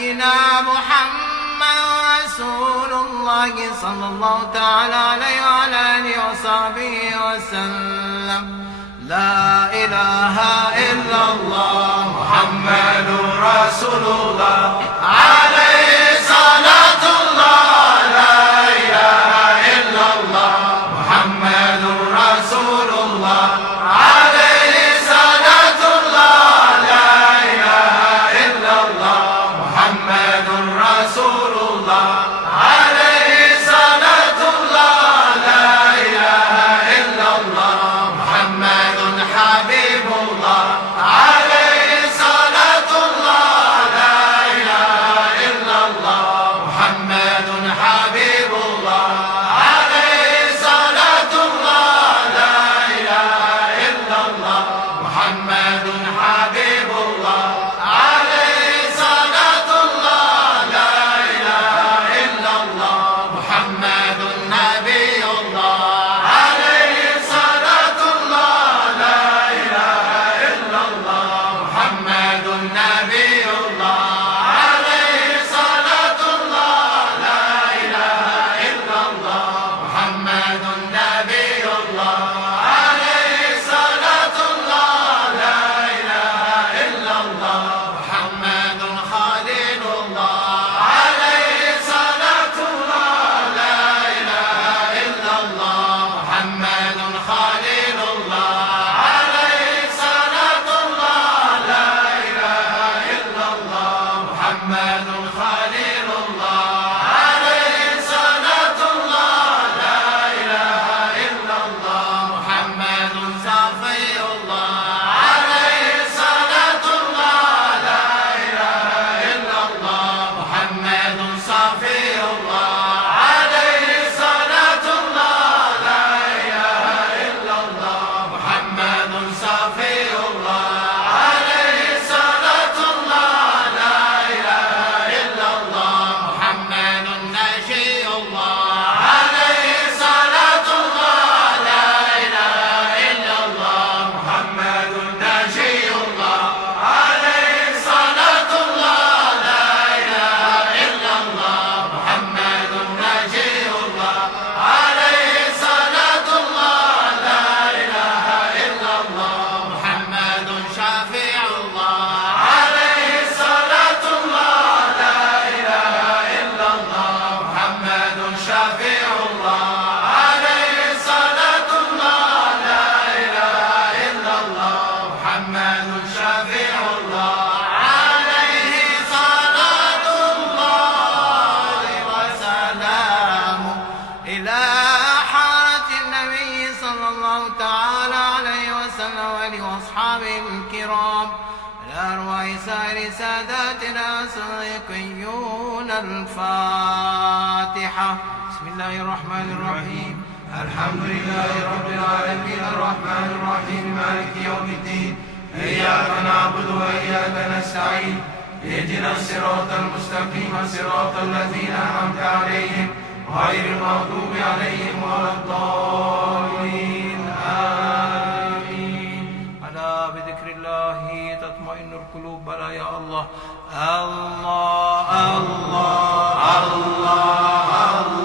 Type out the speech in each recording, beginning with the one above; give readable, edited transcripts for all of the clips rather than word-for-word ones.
نبينا محمد رسول الله صلى الله تعالى عليه وعلى آله وصحبه وسلم. لا إله إلا الله محمد رسول الله عليه صلاة الله. لا إله إلا الله محمد رسول الله عليه صلاة الله. لا إله إلا الله محمد رسول الله عليه صلاة الله. لا إله إلا الله محمد حبيب الله عليه صلاة الله. لا إله إلا الله محمد حبيب الله عليه صلاة الله. لا إله إلا الله محمد حبيب الله عليه صلاة الله. لا إله إلا الله محمد نبي الله عليه صلاة الله. لا إله إلا الله محمد نبي الله عليه صلاة الله. لا إله إلا الله محمد نبي الله عليه صلاة الله. لا إله إلا الله محمد خليل الله عليه صلاة الله. لا إله إلا الله محمد خليل الله عليه صلاة الله. لا إله إلا الله محمد خليل الله عليه صلاة الله. لا إله إلا الله محمد صفي الله عليه صلاة الله. لا إله إلا الله محمد صفي الله عليه صلاة الله. لا إله إلا الله محمد صفي الله عليه صلاة الله. لا إله إلا الله محمد نجي الله عليه صلاة الله. لا إله إلا الله محمد نجي الله عليه صلاة الله. لا إله إلا الله محمد نجي الله عليه صلاة الله. لا إله إلا الله محمد شفيع الله عليه صلاة الله. لا إله إلا الله محمد شفيع الله عليه صلاة الله. لا إله إلا الله محمد شفيع الله عليه صلاة الله وسلامه. إلى حضرة النبي صلى الله تعالى عليه وسلم وآله وأصحابه الكرام، إلى أرواح سائر ساداتنا الصديقيون. الفاتحة. بسم الله الرحمن الرحيم. الحمد لله رب العالمين الرحمن الرحيم مالك يوم الدين. إياك نعبد وإياك نستعين. اهدنا الصراط المستقيم صراط الذين أنعمت عليهم غير المغضوب عليهم ولا الضالين. آمين. ألا بذكر الله تطمئن القلوب. بلى يا الله. الله الله الله الله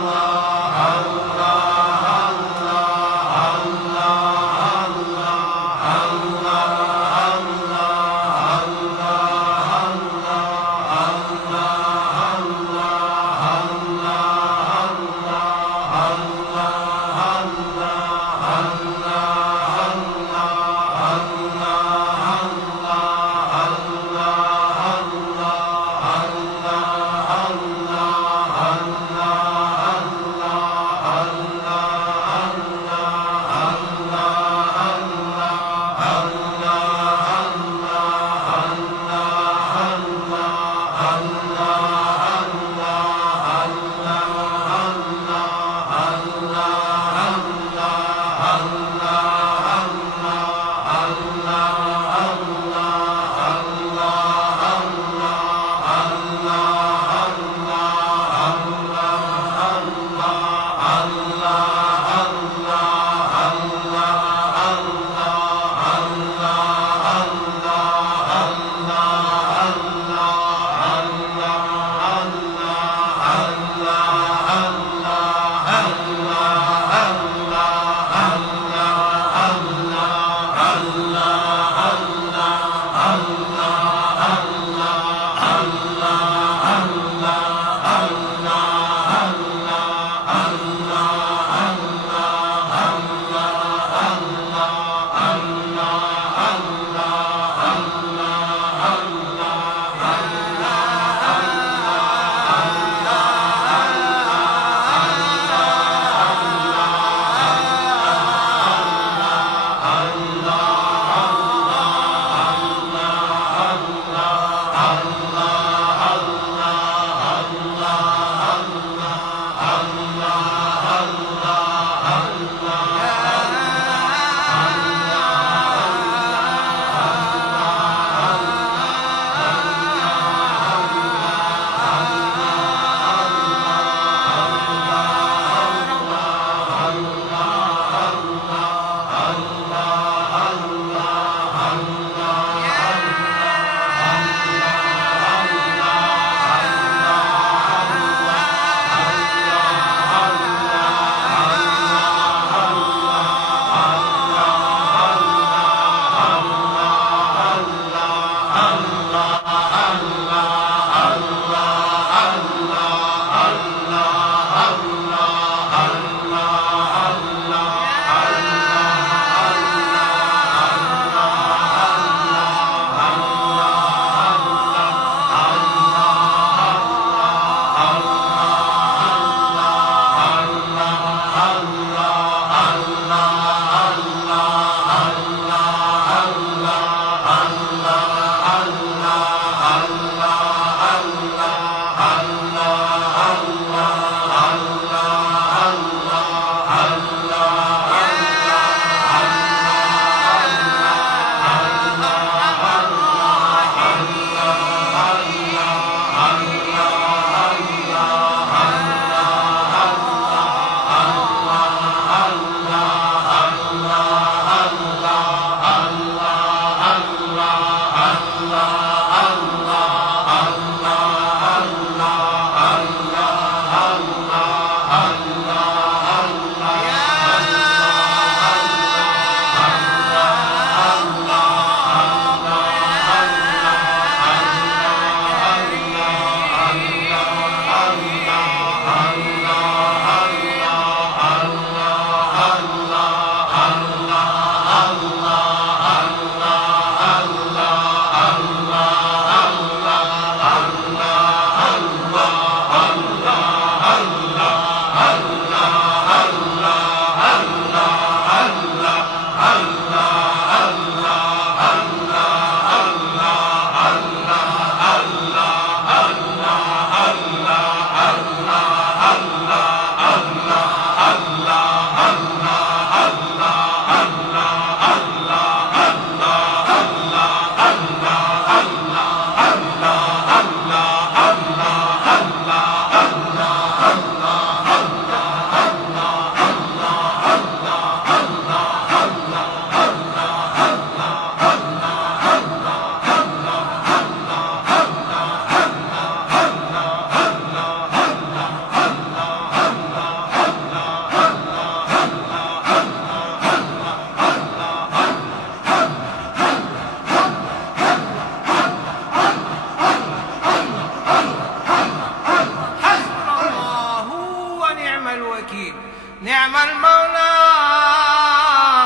نعم المولى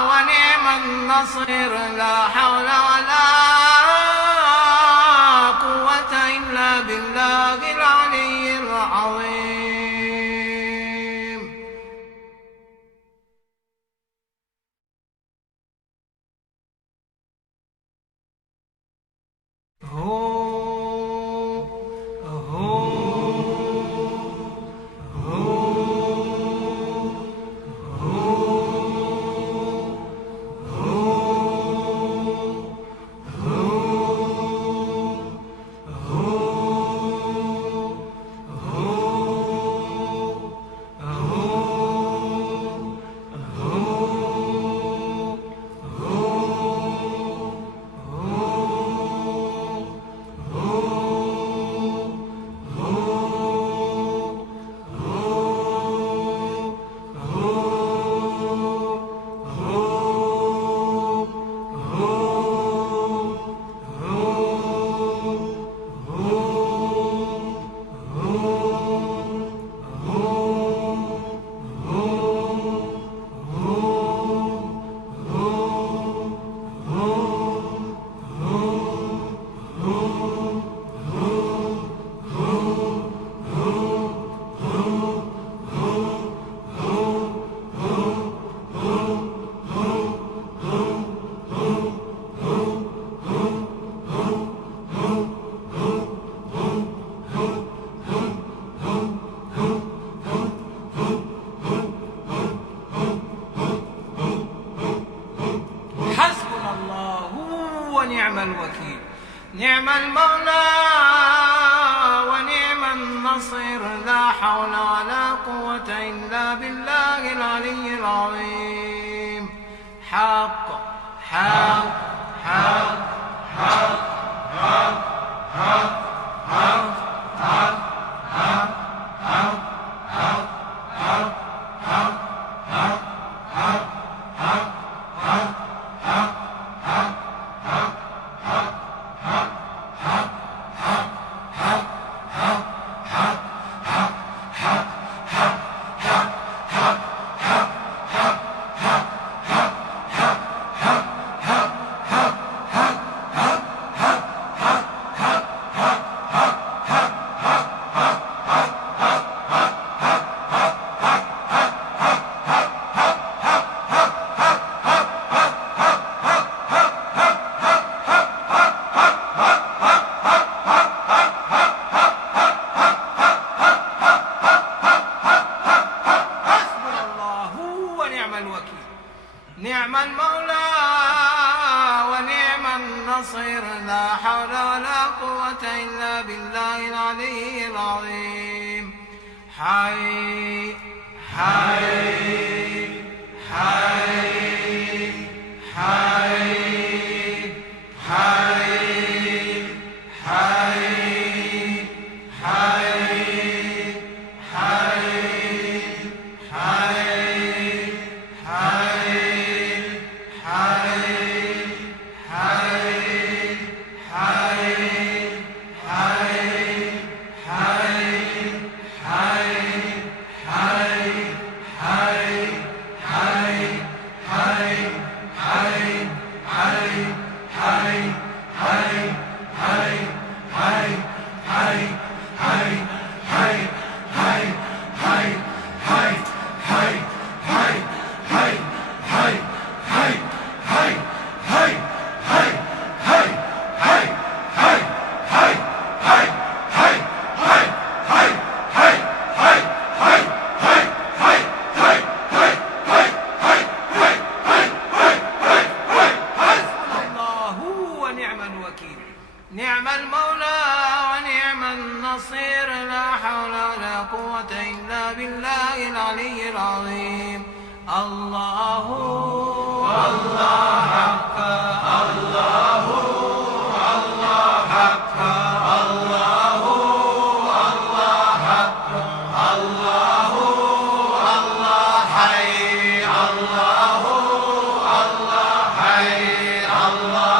ونعم النصير لا حول ولا قوة إلا بالله العلي العظيم. نعم المولى ونعم النصير لا حول ولا قوة إلا بالله العلي العظيم. حق حق حق حق حق حق حق حق حق حق حق حق حق حق حق حق حق نعم المولى ونعم النصير لا حول ولا قوة إلا بالله العلي العظيم. حي حي حي حي حي حي نعم المولى ونعم النصير لا حول ولا قوة إلا بالله العلي العظيم. الله الله حق الله الله حق الله الله حق الله الله حي الله الله حي الله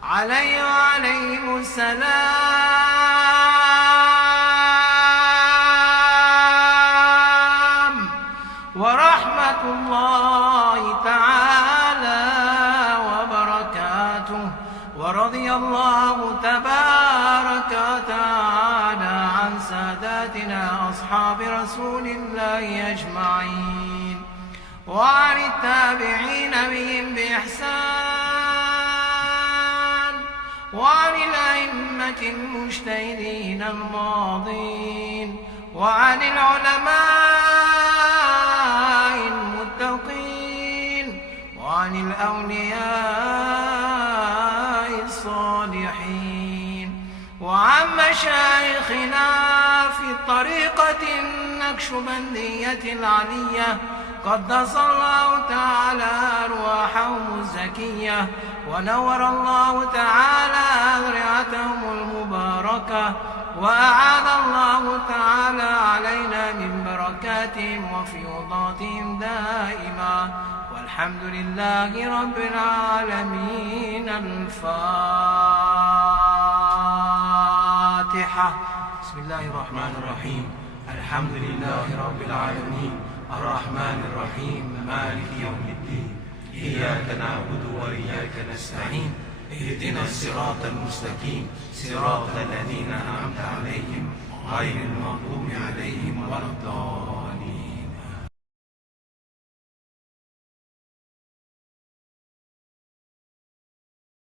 عليه وعليهم السلام. ورحمة الله تعالى وبركاته. ورضي الله تبارك وتعالى عن ساداتنا أصحاب رسول الله أجمعين، وعن التابعين بهم بإحسان، وعن الأئمة المجتهدين الماضين، وعن العلماء المتقين، وعن الأولياء الصالحين، وعن مشايخنا في الطريقة النكشبندية العلية قدس الله تعالى أرواحهم الزكية، ونور الله تعالى أذرعتهم المباركة، وأعاد الله تعالى علينا من بركاتهم وفيوضاتهم دائما، والحمد لله رب العالمين. الفاتحة. بسم الله الرحمن الرحيم. الحمد لله رب العالمين، الرحمن الرحيم، مالك يوم الدين، إياك نعبد وإياك نستعين، اهدنا الصراط المستقيم، صراط الذين أنعمت عليهم غير المغضوب عليهم